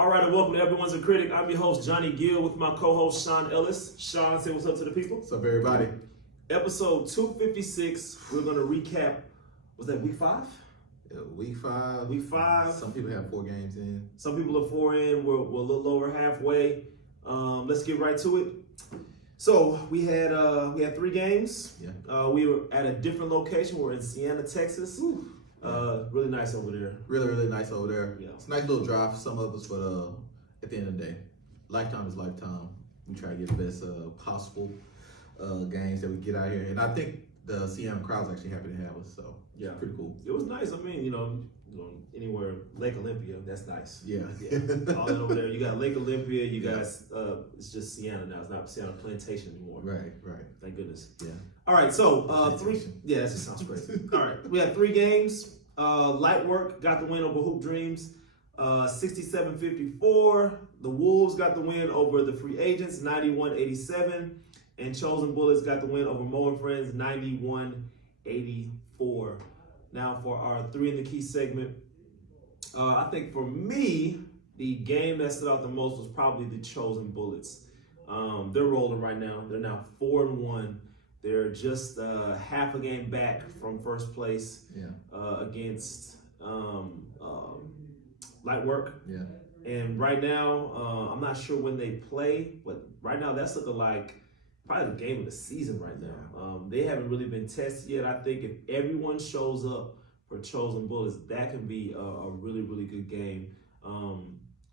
All right, and welcome to Everyone's a Critic. I'm your host, Johnny Gill, with my co-host, Sean Ellis. Sean, say what's up to the people. What's up, everybody? Episode 256, we're going to recap, was that week 5? Yeah, week 5. Week 5. Some people have 4 games in. Some people are 4 in. We're a little over halfway. Let's get right to it. So we had 3 games. Yeah. We were at a different location. We're in Siena, Texas. Really nice over there. Really nice over there. Yeah. It's a nice little drive for some of us, but at the end of the day, lifetime is lifetime. We try to get the best possible games that we get out here. And I think the Siena crowd's actually happy to have us, so yeah, pretty cool. It was nice. I mean, you know, anywhere, Lake Olympia, that's nice. Yeah. All in over there. You got Lake Olympia, you got, it's just Siena now. It's not Siena Plantation anymore. Right. Thank goodness. Yeah. all right, so 3, yeah, that just sounds crazy. All right, we had 3 games. Light Work got the win over Hoop Dreams, 67-54. The Wolves got the win over the Free Agents, 91-87. And Chosen Bullets got the win over Mo and Friends, 91-84. Now for our 3 in the Key segment, I think for me, the game that stood out the most was probably the Chosen Bullets. They're rolling right now. They're now 4-1. They're just half a game back from first place against Light Work. Yeah. And right now, I'm not sure when they play, but right now that's looking like probably the game of the season right now. They haven't really been tested yet. I think if everyone shows up for Chosen Bullets, that can be a really good game.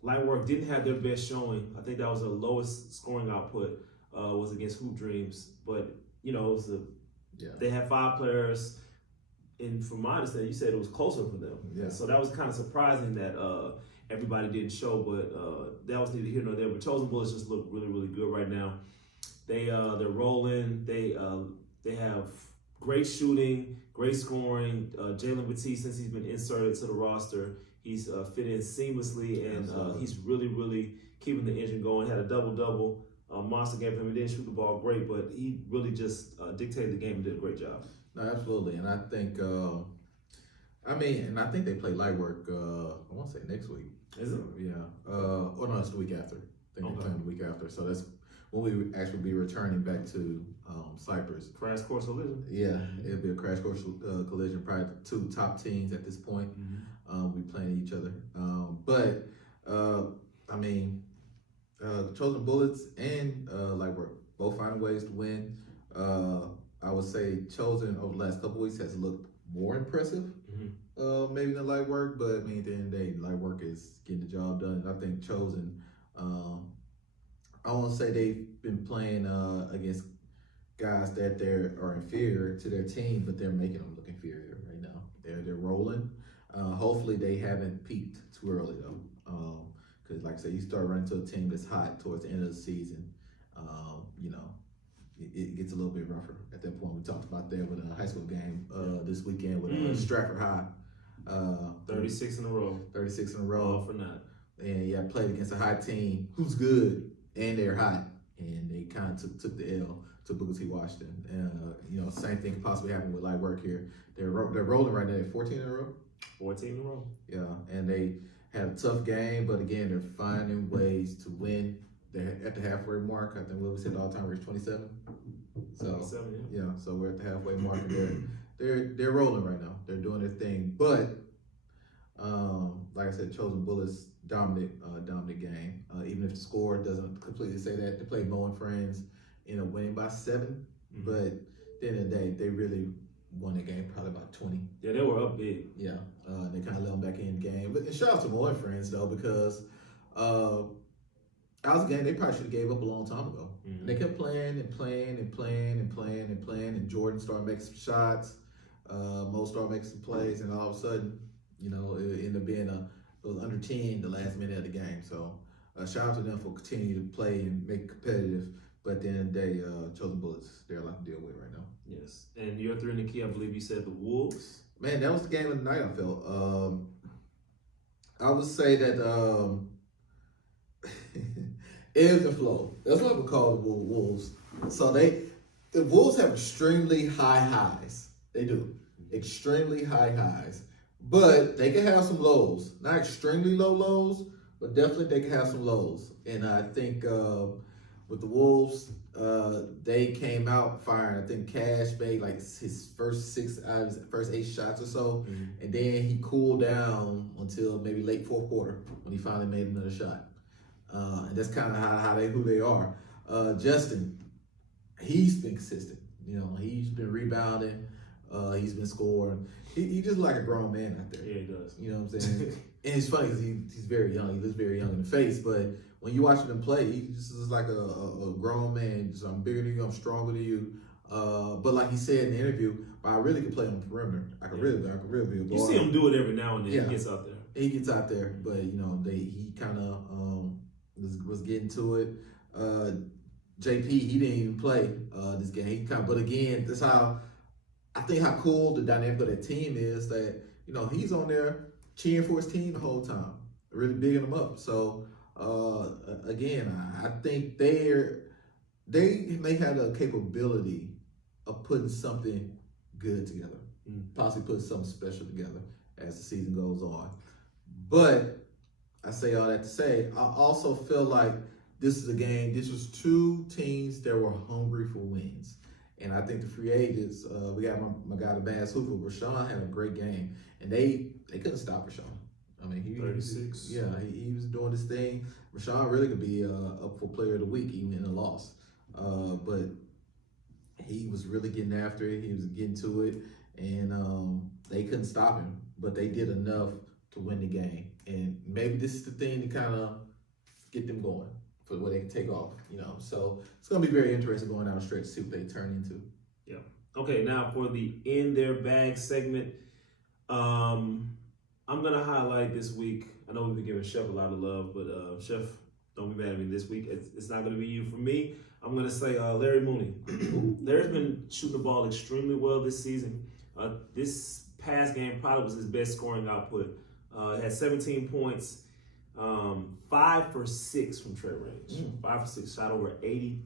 Light Work didn't have their best showing. I think that was their lowest scoring output was against Hoop Dreams, but you know, it was they had 5 players, and from my understanding, you said it was closer for them. Yeah. So that was kind of surprising that everybody didn't show, but that was neither here nor there. But Chosen Bullets just look really good right now. They're rolling. They have great shooting, great scoring. Jalen Batiste, since he's been inserted to the roster, he's fit in seamlessly, and he's really keeping the engine going. Had a double-double. Monster game for him. He didn't shoot the ball great, but he really just dictated the game and did a great job. No, absolutely. And I think, I think they play Light Work, I want to say next week. Is it? Yeah. Or no, it's the week after. I think they're playing the week after. So that's when we would actually be returning back to Cyprus. Crash course collision. Yeah, it'll be a crash course collision. Probably 2 top teams at this point. We playing each other. Chosen Bullets and Light Work both finding ways to win. I would say Chosen over the last couple weeks has looked more impressive, maybe than Light Work. But I mean, at the end of the day, Light Work is getting the job done. I think Chosen, I won't say they've been playing against guys that are inferior to their team, but they're making them look inferior right now. They're rolling. Hopefully they haven't peaked too early though, because like I said, you start running to a team that's hot towards the end of the season. It gets a little bit rougher at that point. We talked about that with a high school game this weekend with Stratford High. 36 in a row. 36 in a row. All for naught. And played against a high team who's good and they're hot, and they kind of took the L to Booker T. Washington. And same thing could possibly happen with Light Work here. They're rolling right now at 14 in a row. 14 in a row. Yeah, and they had a tough game, but again, they're finding ways to win. They're at the halfway mark. I think what we said all the time, we're 27. So 27, yeah, so we're at the halfway mark, and they're rolling right now. They're doing their thing, but like I said, Chosen Bullets dominant game. Even if the score doesn't completely say that, they played Mo and Friends, winning by 7. But at the end of the day, they really won the game probably about 20. Yeah, they were up big. Yeah, they kind of let them back in the game. But shout out to Mo and Friends though, because that was a game they probably should have gave up a long time ago. They kept playing, and Jordan started making some shots. Mo started making some plays, and all of a sudden, it ended up being it was under 10 the last minute of the game. So shout out to them for continuing to play and make it competitive. But at the end of the day, Chosen Bullets, they're a lot to deal with right now. Yes. And your 3 in the Key, I believe you said the Wolves. Man, that was the game of the night, I felt. I would say that ebbs and flow. That's what we call the Wolves. So the Wolves have extremely high highs. They do. Extremely high highs. But they can have some lows. Not extremely low lows, but definitely they can have some lows. And I think with the Wolves, they came out firing. I think Cash made like his first 6 out of his first 8 shots or so, and then he cooled down until maybe late fourth quarter when he finally made another shot. And that's kind of who they are. Justin, he's been consistent. He's been rebounding. He's been scoring. He just like a grown man out there. Yeah, he does. You know what I'm saying? And it's funny because he's very young. He looks very young in the face, but when you watch him play, he just is like a grown man. Just, I'm bigger than you. I'm stronger than you. But like he said in the interview, I really could play on the perimeter. I could really be a guard. You see him do it every now and then. Yeah. He gets out there. He gets out there, but he kind of was getting to it. JP, he didn't even play this game. He but again, that's how I think how cool the dynamic of that team is. That he's on there cheering for his team the whole time, really bigging them up. So again, I think they may have the capability of putting something good together, possibly putting something special together as the season goes on. But I say all that to say, I also feel like this is a game. This was 2 teams that were hungry for wins. And I think the free agents, we got my guy, the Bass Hooper, Rashawn had a great game. And they couldn't stop Rashawn. I mean, he 36. He was doing this thing. Rashawn really could be up for player of the week, even in a loss. But he was really getting after it. He was getting to it. And they couldn't stop him. But they did enough to win the game. And maybe this is the thing to kind of get them going for where they can take off, So it's going to be very interesting going down the stretch to see what they turn into. Yeah. Okay, now for the In Their Bag segment, I'm going to highlight this week. I know we've been giving Chef a lot of love, but Chef, don't be mad at me this week. It's not going to be you for me. I'm going to say Larry Mooney. Larry's been shooting the ball extremely well this season. This past game probably was his best scoring output. Had 17 points. 5 for 6 from trey range. 5 for 6, shot over 80%,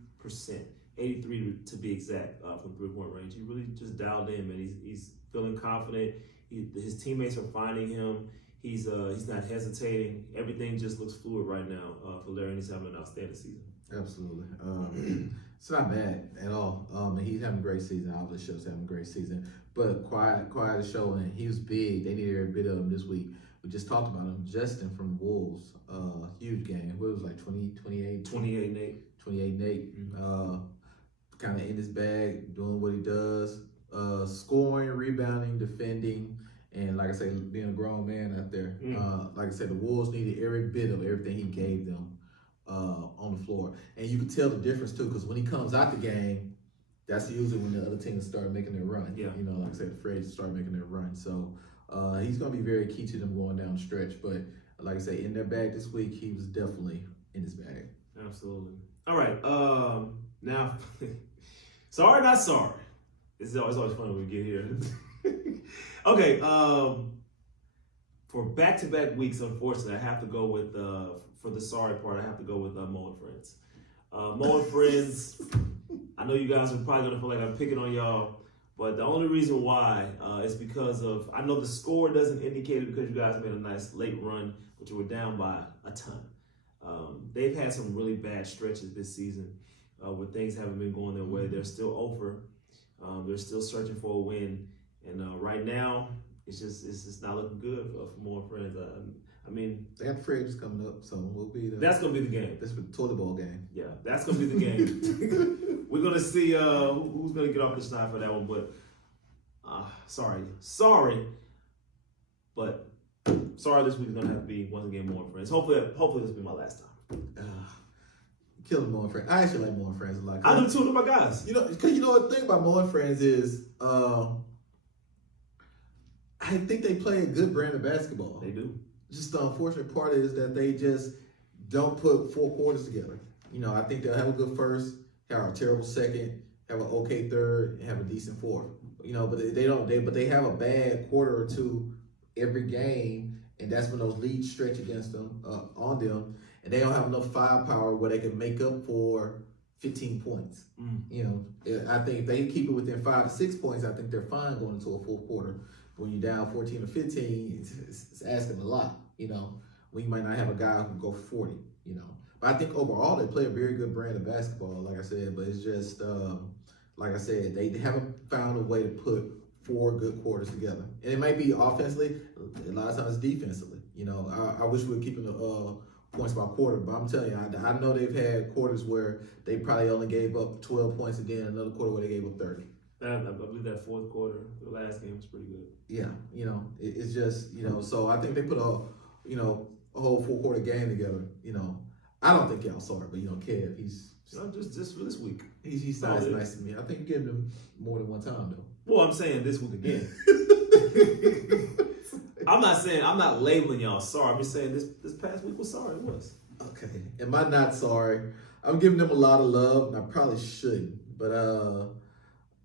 83 to be exact from 3-point range. He really just dialed in, man. He's feeling confident. His teammates are finding him. He's not hesitating. Everything just looks fluid right now for Larry, and he's having an outstanding season. Absolutely. It's not bad at all. He's having a great season. Obviously, Chef's having a great season. But quiet to show, and he was big. They needed every bit of him this week. We just talked about him. Justin from the Wolves, huge game. What was it, like 28? 28 and 8. 28 and 8. Kind of in his bag, doing what he does. Scoring, rebounding, defending, and like I said, being a grown man out there. Like I said, the Wolves needed every bit of everything he gave them on the floor. And you can tell the difference, too, because when he comes out the game, that's usually when the other teams start making their run. Yeah. Like I said, the Freds start making their run. So he's going to be very key to them going down the stretch. But like I say, in their bag this week, he was definitely in his bag. Absolutely. All right. Now, sorry, not sorry. It's always fun when we get here. Okay. For back-to-back weeks, unfortunately, I have to go with, for the sorry part, I have to go with Mo and Friends. Mo and Friends, I know you guys are probably going to feel like I'm picking on y'all, but the only reason why is because of, I know the score doesn't indicate it because you guys made a nice late run, but you were down by a ton. They've had some really bad stretches this season where things haven't been going their way. They're still over. They're still searching for a win. And right now, it's just not looking good for More Friends. I mean, they got the Freds coming up, so we'll be there. That's gonna be the game. That's the toilet bowl game. Yeah, that's gonna be the game. We're gonna see who's gonna get off the schneid for that one. But sorry, but sorry. This week is gonna have to be once again More Friends. Hopefully this will be my last time. Killing More Friends. I actually like More Friends a lot. I do too. To my guys. Because what the thing about More Friends is, I think they play a good brand of basketball. They do. Just the unfortunate part is that they just don't put 4 quarters together. I think they'll have a good first, have a terrible second, have an okay third, and have a decent fourth. But they don't. But they have a bad quarter or two every game, and that's when those leads stretch against them on them, and they don't have enough firepower where they can make up for 15 points. I think if they keep it within 5 to 6 points, I think they're fine going into a full quarter. When you're down 14 or 15, it's asking a lot, when you might not have a guy who can go 40, you know. But I think overall they play a very good brand of basketball, like I said. But it's just, like I said, they haven't found a way to put 4 good quarters together. And it may be offensively, a lot of times defensively. You know, I wish we were keeping the points by quarter, but I'm telling you, I know they've had quarters where they probably only gave up 12 points, and then another quarter where they gave up 30. I believe that fourth quarter, the last game was pretty good. Yeah, you know, it's just, you know, so I think they put a whole 4-quarter game together. You know, I don't think y'all saw it, but you know, Kev, he's just for this week. He's nice to me. I think you gave him more than one time though. Well, I'm saying this week again. I'm not labeling y'all sorry. I'm just saying this past week was sorry. It was. Okay. Am I not sorry? I'm giving them a lot of love, and I probably shouldn't. But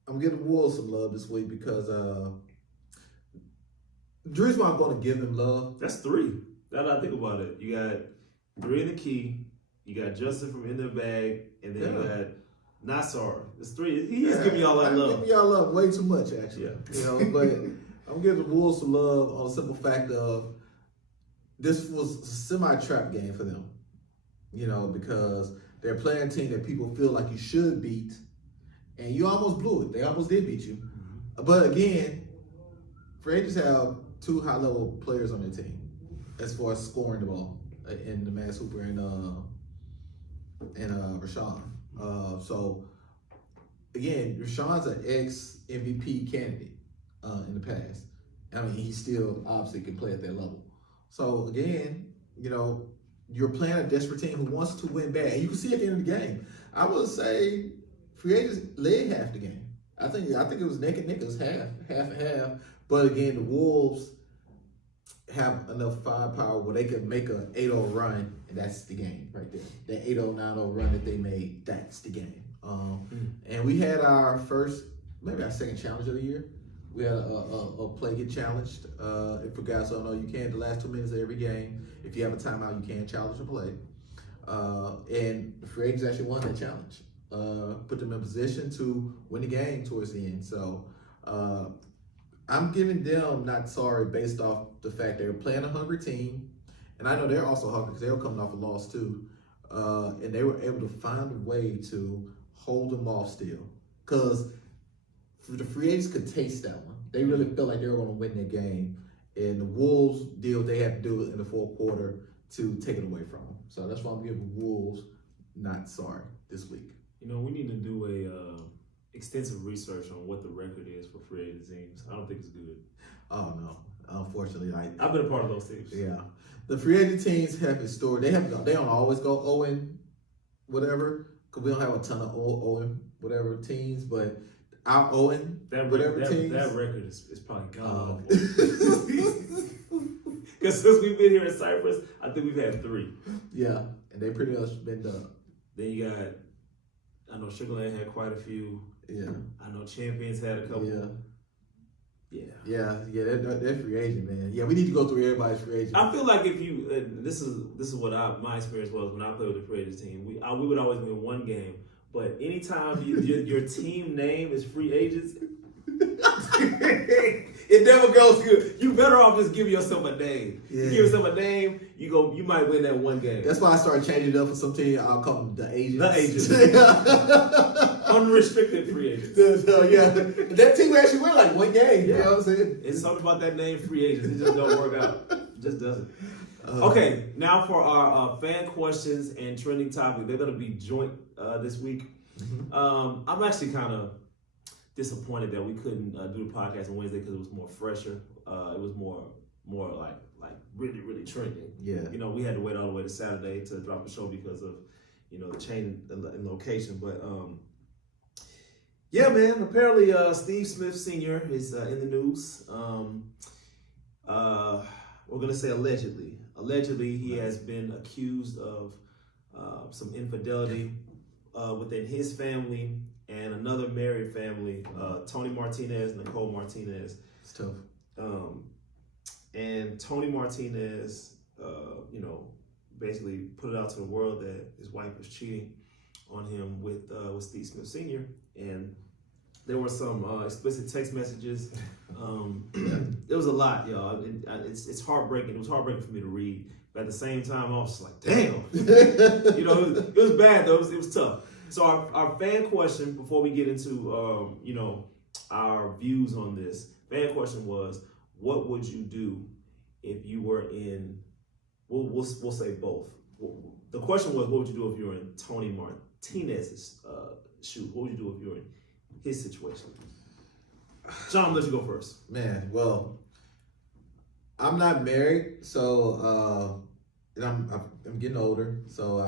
I'm giving the Wolves some love this week because the reason why I'm going to give them love. That's 3. Now that I think about it, you got 3 in the key. You got Justin from In the Bag, and then you got Not Sorry. It's 3. He's giving y'all that love. I'm giving y'all love way too much, actually. Yeah. You know, but I'm giving the Wolves some love on the simple fact of this was a semi-trap game for them. You know, because they're playing a team that people feel like you should beat, and you almost blew it. They almost did beat you. Mm-hmm. But again, free agents have 2 high-level players on their team as far as scoring the ball in the Mass Hooper and Rashawn. So again, Rashawn's an ex-MVP candidate in the past. I mean, he still obviously can play at that level. So again, you know, you're playing a desperate team who wants to win bad. And you can see at the end of the game, I would say free agents led half the game. I think it was neck and neck. It was half and half. But again, the Wolves have enough firepower where they could make an 8-0 run, and that's the game right there. That 8-0, 9-0 run that they made, that's the game. And we had our first, maybe our second challenge of the year. We had a play get challenged. For guys who don't know, you can, the last 2 minutes of every game, if you have a timeout, you can challenge a play. And the free agents actually won that challenge. Put them in position to win the game towards the end. So I'm giving them not sorry based off the fact they're playing a hungry team. And I know they're also hungry because they were coming off a loss too. And they were able to find a way to hold them off still. Because the free agents could taste that one. They really felt like they were going to win the game. And the Wolves did what they had to do in the fourth quarter to take it away from them. So that's why I'm giving Wolves not sorry this week. You know, we need to do a extensive research on what the record is for free agent teams. I don't think it's good. Oh no, unfortunately, I've been a part of those teams. Yeah, the free agent teams have historic. They don't always go 0 whatever, because we don't have a ton of 0 whatever teams, but our 0 whatever teams. That record is probably gone. Because since we've been here in Cyprus, I think we've had 3. Yeah, and they pretty much been done. Then you got, I know Sugarland had quite a few. Yeah. I know Champions had a couple. Yeah, they're free agent, man. Yeah, we need to go through everybody's free agent. I feel like if you, this is what my experience was when I played with the free agent team. We would always win 1 game, but anytime your team name is free agents, it never goes good. You better off just give yourself a name. Yeah. You give yourself a name, you might win that 1 game. That's why I started changing it up for some team. I'll call them the agents. The agents. Unrestricted free agents. Yeah. That team actually win like 1 game. Yeah. You know what I'm saying? It's something about that name, free agents. It just don't work out. It just doesn't. Okay, now for our fan questions and trending topic. They're going to be joint this week. Mm-hmm. I'm actually kind of disappointed that we couldn't do the podcast on Wednesday because it was more fresher. It was more like really, really trending. Yeah. You know, we had to wait all the way to Saturday to drop a show because of, you know, the change in location. But yeah, man, apparently Steve Smith Sr. is in the news. We're going to say allegedly. Allegedly, he has been accused of some infidelity within his family and another married family, Tony Martinez, Nicole Martinez. It's tough. And Tony Martinez, you know, basically put it out to the world that his wife was cheating on him with Steve Smith Sr. And there were some explicit text messages. It was a lot, y'all. It's heartbreaking. It was heartbreaking for me to read. But at the same time, I was just like, damn. You know, it was bad though. It was tough. So our fan question before we get into you know, our views on this, fan question was, what would you do if you were in? We'll say both. The question was, what would you do if you were in Tony Martinez's shoe? What would you do if you were in his situation? John, let you go first. Man, well, I'm not married, so and I'm getting older, so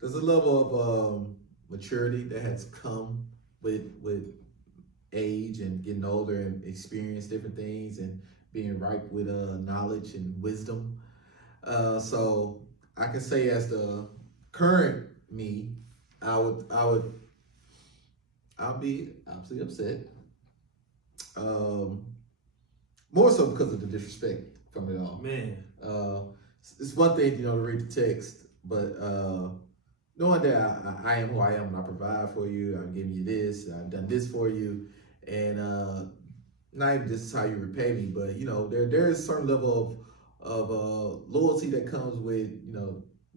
there's a level of maturity that has come with age and getting older and experience different things and being ripe with knowledge and wisdom. So I can say as the current me, I'll be obviously upset. More so because of the disrespect from it all. Man. It's one thing, to read the text, but knowing that I am who I am and I provide for you, I'm giving you this, I've done this for you, and not even just how you repay me, but there is a certain level of loyalty that comes with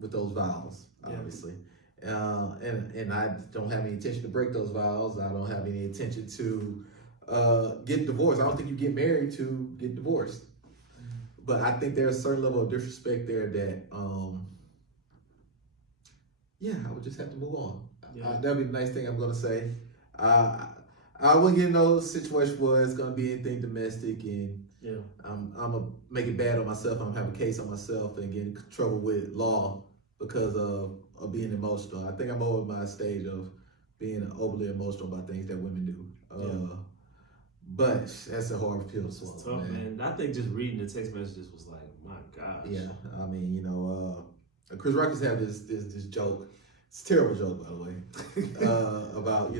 with those vows, obviously. And I don't have any intention to break those vows. I don't have any intention to get divorced. I don't think you get married to get divorced. But I think there's a certain level of disrespect there that, I would just have to move on. Yeah. That'd be the nice thing I'm going to say. I wouldn't get in no situation where it's going to be anything domestic and I'm going to make it bad on myself. I'm going to have a case on myself and get in trouble with law because of being emotional. I think I'm over my stage of being overly emotional about things that women do. But that's a hard pill to swallow. It's tough, man. I think just reading the text messages was like, my gosh. Yeah, I mean, Chris Rock has had this joke. It's a terrible joke, by the way, about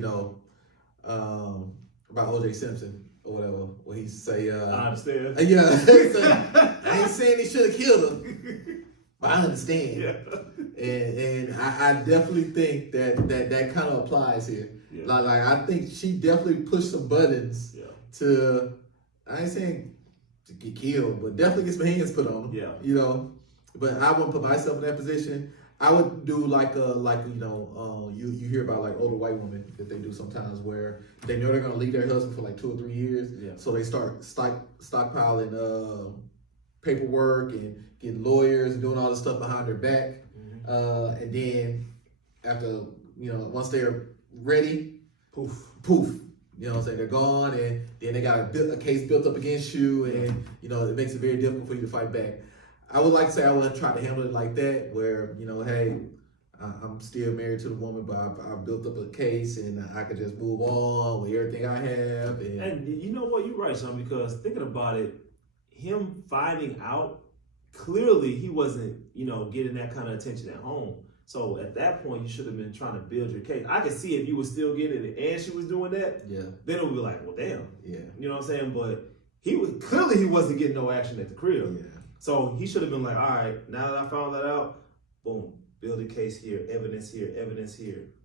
O.J. Simpson or whatever. Where he say, I understand. I ain't saying he should have killed her, but I understand. Yeah. And I definitely think that kind of applies here. Yeah. Like I think she definitely pushed some buttons to, I ain't saying to get killed, but definitely get some hands put on them. Yeah. But I wouldn't put myself in that position. I would do you hear about like older white women that they do sometimes where they know they're gonna leave their husband for like 2 or 3 years, so they start stockpiling paperwork and getting lawyers and doing all this stuff behind their back, and then after once they're ready, poof. You know what I'm saying? They're gone, and then they got a case built up against you, and it makes it very difficult for you to fight back. I would like to say I would try to handle it like that, where hey, I'm still married to the woman, but I've built up a case, and I could just move on with everything I have. And you know what? You're right, Sean, because thinking about it, him finding out, clearly he wasn't, getting that kind of attention at home. So at that point, you should have been trying to build your case. I could see if you were still getting it and she was doing that, then it would be like, well, damn. Yeah. You know what I'm saying? But he wasn't getting no action at the crib. Yeah. So he should have been like, all right, now that I found that out, boom, build a case here, evidence here,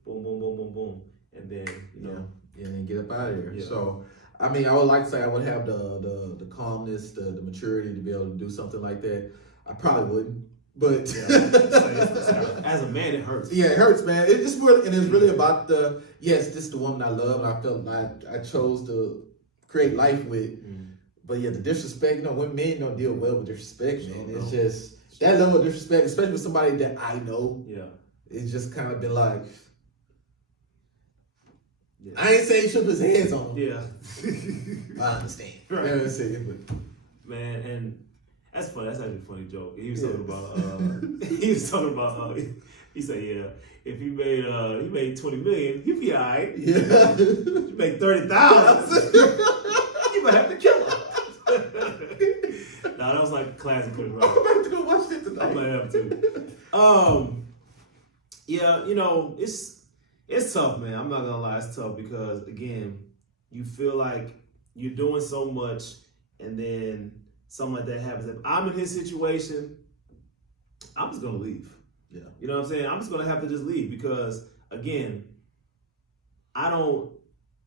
boom, boom, boom, boom, boom. And then, and then get up out of here. Yeah. So, I mean, I would like to say I would have the calmness, the maturity to be able to do something like that. I probably wouldn't. But as a man, it hurts. Yeah, it hurts, man. It's really about this is the woman I love, and I felt like I chose to create life with. But the disrespect, when men don't deal well with disrespect, man. It's just that level of disrespect, especially with somebody that I know. Yeah, it's just kind of been like, I ain't saying he should put his hands on him. Yeah, I understand. Right. You know what I'm saying? Man, and that's funny. That's actually a funny joke. He was talking about. He said, if he made 20 million, he'd be all right. Yeah, you make 30,000, you might have to kill him. Nah, that was like classic Chris Rock. I'm about to go watch it tonight. I might have to. It's tough, man. I'm not gonna lie, it's tough because again, you feel like you're doing so much, and then something like that happens. If I'm in his situation, I'm just gonna leave. Yeah, you know what I'm saying? I'm just gonna have to just leave because again, I don't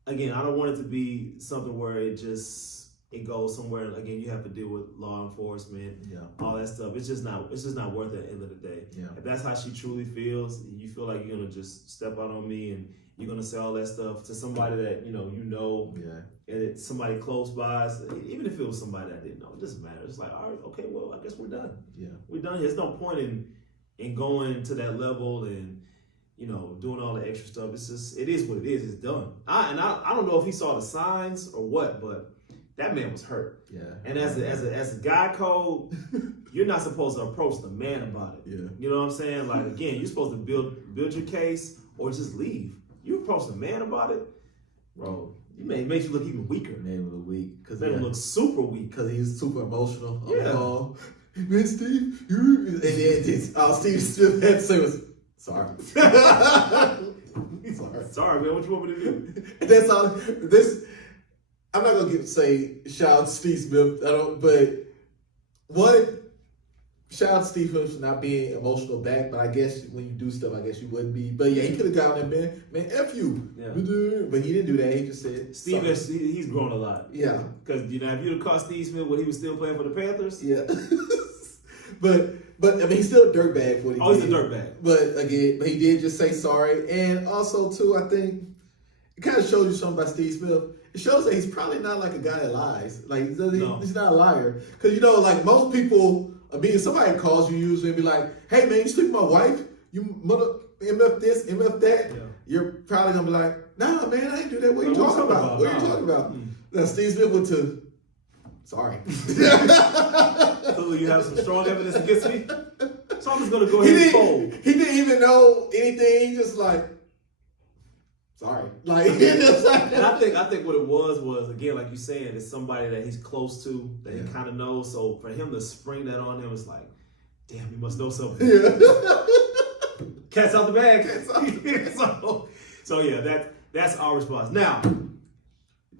want it to be something where it just it goes somewhere. Again, you have to deal with law enforcement, all that stuff. It's just not worth it at the end of the day. Yeah. If that's how she truly feels, you feel like you're gonna just step out on me and you're gonna say all that stuff to somebody that and it's somebody close by. Even if it was somebody that I didn't know, it doesn't matter. It's like, all right, okay, well, I guess we're done. Yeah, we're done. There's no point in going to that level and doing all the extra stuff. It's just, it is what it is. It's done. I don't know if he saw the signs or what, but that man was hurt. Yeah. And as a guy code, you're not supposed to approach the man about it. Yeah. You know what I'm saying? Like, again, you're supposed to build your case or just leave. You approach the man about it, bro. It makes you look even weaker. Made him look weak because made him look super weak because he's super emotional. Yeah. Man, Steve, and then Steve Smith had to say was sorry. Sorry, man. What you want me to do? That's all. I'm not gonna say shout out to Steve Smith. Shout out to Steve Smith for not being emotional back, but I guess when you do stuff, I guess you wouldn't be. But yeah, he could have gotten there, man, F you. Yeah. But he didn't do that. He just said Steve, he's grown a lot. Yeah. Because, if you'd have caught Steve Smith when he was still playing for the Panthers. Yeah. but I mean, he's still a dirtbag for what he did. He's a dirtbag. But again, he did just say sorry. And also, too, I think it kind of shows you something about Steve Smith. It shows that he's probably not like a guy that lies. Like, he's not a liar. Because, like most people, somebody calls you usually and be like, hey, man, you sleep with my wife? You mother MF this, MF that? Yeah. You're probably going to be like, nah, man, I ain't do that. What are you talking about? What are you talking about? Now, Steve Smith went to, sorry. So you have some strong evidence against me? So I'm just going to go ahead and fold. He didn't even know anything. He just like, sorry. Like, and I think what it was again, like you saying, it's somebody that he's close to, that he kind of knows. So for him to spring that on him, it's like, damn, he must know something. Yeah. Cat's out the bag. So yeah, that's our response. Now,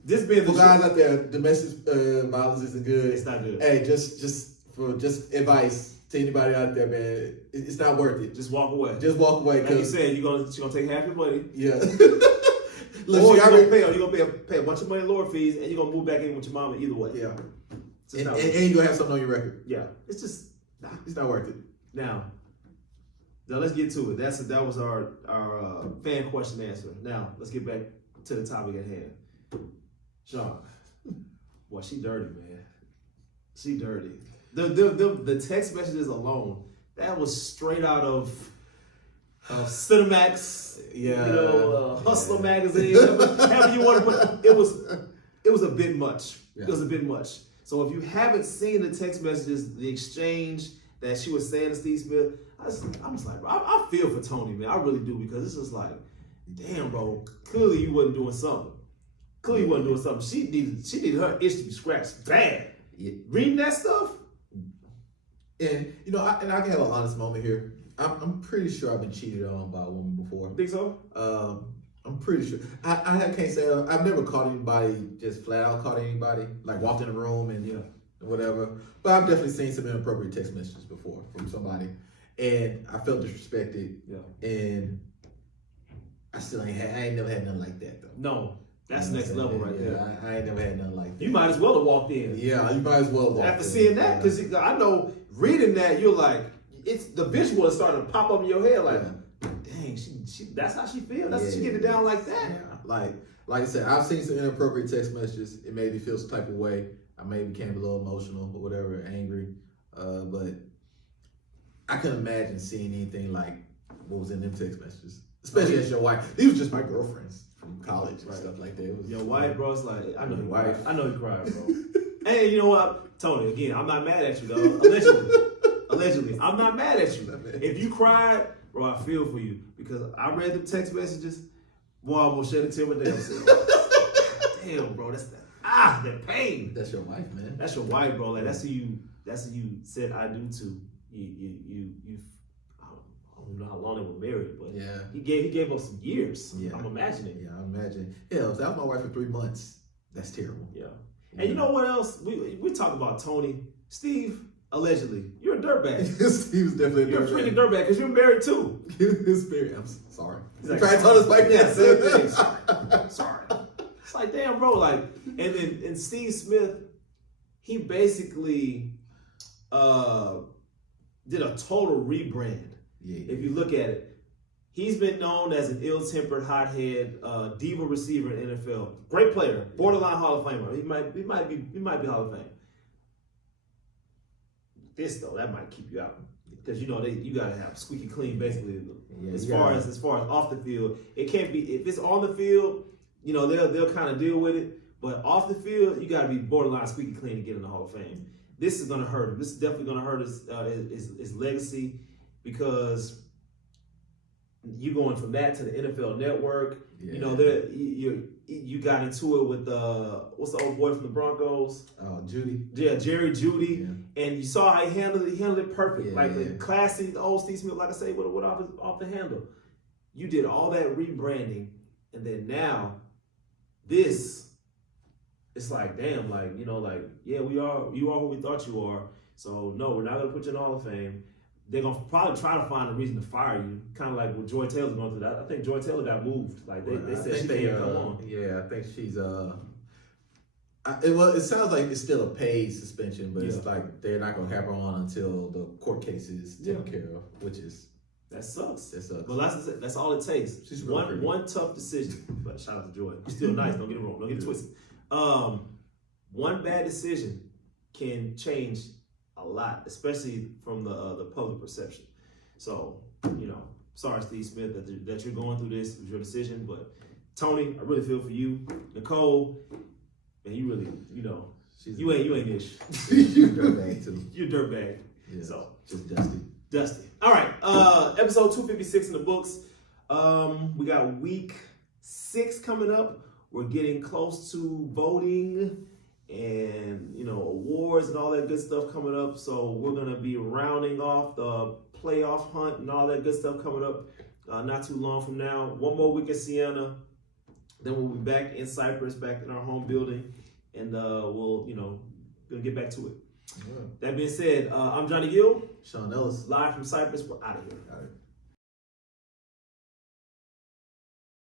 this being for guys out there, domestic violence isn't good. It's not good. Hey, just advice to anybody out there, man. It's not worth it. Just walk away. Just walk away. Like you said, you're gonna take half your money. Yeah. Or you're gonna pay a bunch of money lawyer fees, and you're gonna move back in with your mama either way. Yeah. And you're gonna have something on your record. Yeah. It's just it's not worth it. Now let's get to it. That was our fan question answer. Now let's get back to the topic at hand. Sean, boy, she dirty, man. She dirty. The text messages alone, that was straight out of Cinemax, Hustler magazine, however you want to put it. It was a bit much. Yeah. It was a bit much. So if you haven't seen the text messages, the exchange that she was saying to Steve Smith, I'm just like, bro, I feel for Tony, man. I really do, because it's just like, damn, bro. Clearly you wasn't doing something. She needed her itch to be scratched bad. Yeah. Reading that stuff. And I can have an honest moment here. I'm pretty sure I've been cheated on by a woman before. Think so? I'm pretty sure. I can't say I've never caught anybody, just flat out caught anybody, like walked in a room and whatever. But I've definitely seen some inappropriate text messages before from somebody, and I felt disrespected. Yeah. And I ain't never had nothing like that though. No. That's next level right there. I ain't never had nothing like that. You might as well have walked in. Yeah, you might as well have walked in. After seeing that, because I know reading that, you're like, it's the visual is starting to pop up in your head like, dang, she that's how she feels. That's how she get it down like that. Yeah. Like I said, I've seen some inappropriate text messages. It made me feel some type of way. I maybe became a little emotional or whatever, angry. But I couldn't imagine seeing anything like what was in them text messages. Especially as your wife. These were just my girlfriends from college and stuff like that. It was, your wife, bro, it's like, I know you wife. I know you cried, bro. And you know what, Tony, again, I'm not mad at you, dog. Allegedly, I'm not mad at you. If you cried, bro, I feel for you. Because I read the text messages, boy, I almost shed a tear with them. Damn, bro, that pain. That's your wife, man. That's your wife, bro. Like, that's who you said I do to. You I don't know how long they were married, but he gave us some years. Yeah. I'm imagining. Yeah, I'm imagining. Yeah, if that was my wife for 3 months, that's terrible. Yeah. And you know what else? We talk about Tony. Steve, allegedly, you're a dirtbag. Steve's definitely a dirtbag. You're a freaking dirtbag because you're married too. He's married. I'm sorry. He's like, trying to tell us like that. Same thing. Sorry. It's like, damn, bro. Like, and Steve Smith, he basically did a total rebrand. Yeah. If you look at it, he's been known as an ill-tempered, hothead, diva receiver in the NFL. Great player, borderline Hall of Famer. He might be Hall of Fame. This though, that might keep you out because you gotta have squeaky clean basically. As far as off the field, it can't be. If it's on the field, they'll kind of deal with it. But off the field, you gotta be borderline squeaky clean to get in the Hall of Fame. This is gonna hurt him. This is definitely gonna hurt his legacy because you going from that to the NFL Network. Yeah. You got into it with what's the old boy from the Broncos? Judy. Yeah, Jerry Judy. Yeah. And you saw how he handled it. He handled it perfect. Yeah, Classy, the old Steve Smith, like I say, with off the handle. You did all that rebranding, and then now this, it's like, damn, you are who we thought you are. So no, we're not gonna put you in the Hall of Fame. They're gonna probably try to find a reason to fire you, kind of like what Joy Taylor's going through. I think Joy Taylor got moved. They said she can't come on. Yeah, I think she's it sounds like it's still a paid suspension, but it's like they're not gonna have her on until the court case is taken care of, which is that sucks. That sucks. But that's all it takes. She's one tough decision. But shout out to Joy. She's still nice. Don't get it wrong. Don't get it twisted. One bad decision can change a lot, especially from the public perception. So, sorry, Steve Smith, that you're going through this. It was your decision, but Tony, I really feel for you. Nicole, man, you really, you ain't ish. You're a dirtbag too. You're a dirtbag. Yeah, so just dusty. All right, episode 256 in the books. We got week 6 coming up. We're getting close to voting and awards and all that good stuff coming up. So we're gonna be rounding off the playoff hunt and all that good stuff coming up not too long from now. One more week in Siena, then we'll be back in Cyprus, back in our home building, and we'll gonna get back to it. Yeah. That being said, I'm Johnny Gill. Sean Ellis. Live from Cyprus. We're out of here.